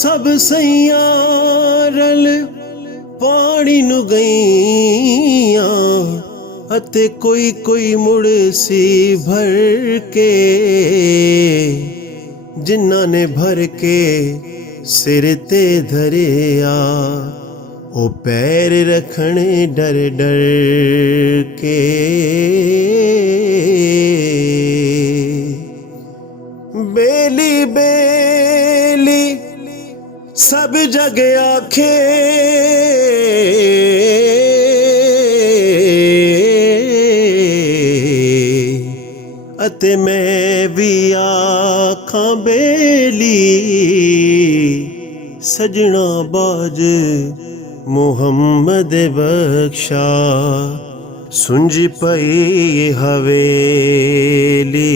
सब सैया रल पानी नु गईयां अते कोई कोई मुड़ सी भर के जिन्ना ने भर के सिर ते धरिया ओ पैर रखण डर डर के बेली बेली सब जग आखे अते मैं भी आखां बेली सजना बाज मुहम्मद बख्शा सुंझ पई हवेली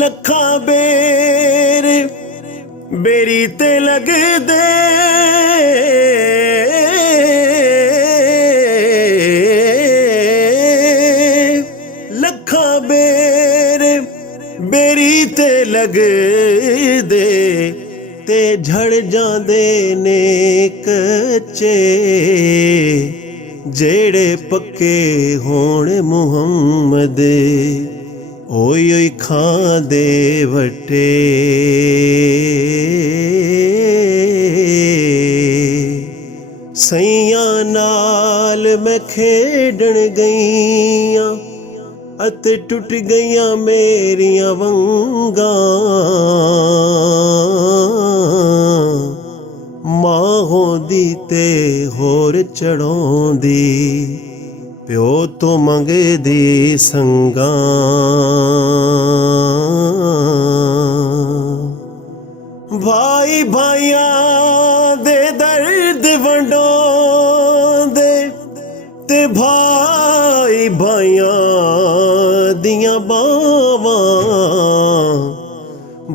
लखा बेर बेरी ते लग दे लखा बेर बेरी ते लग दे ते झड़ जांदे ने कच्चे जेड़े पक्के होण मुहम्मद ओई ओई खांदे वटे सैयां नाल मैं खेडण गईयां अते टुट गईयां मेरियां वंगां मां होंदी ते होर चढ़ोंदी प्यो तो मंगदी संगां भाई भाइयां दे दर्द वंडोंदे ते भाई भाइयां दियां बावां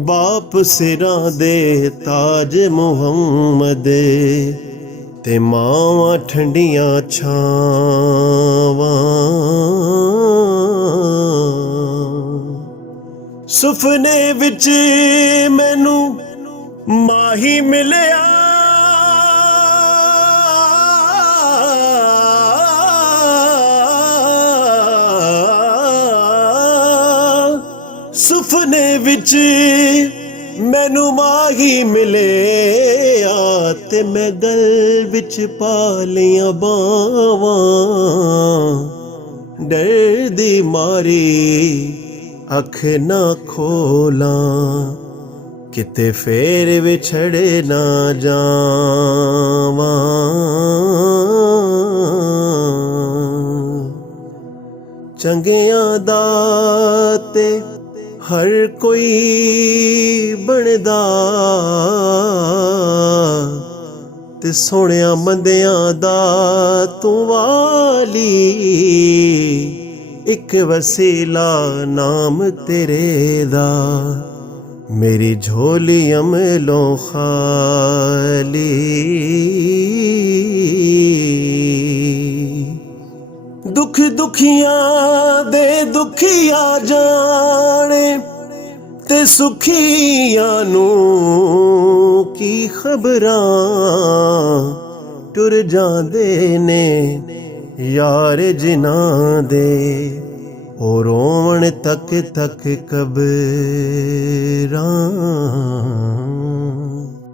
बाप सिरां दे ताज मुहम्मद ते मावां ठंडियां छावां सुपने विच मैनू माही मिलिया सुपने विच मैनू माही मिलिया ते मैं गल विच पा लियां बावां डर दी मारी अख ना खोलां किते फेर विछड़ ना जावां चंगियां दा ते हर कोई बनदा ते सोहणिया मंदियां दा तू वाली एक वसीला नाम तेरे दा मेरी झोली अमलों खाली दुख दुखियां दे दुखिया जाने ते सुखियां नू की खबरां टुर जांदे ने यार जिन्हां दे ओ रोवण तक तक कबरां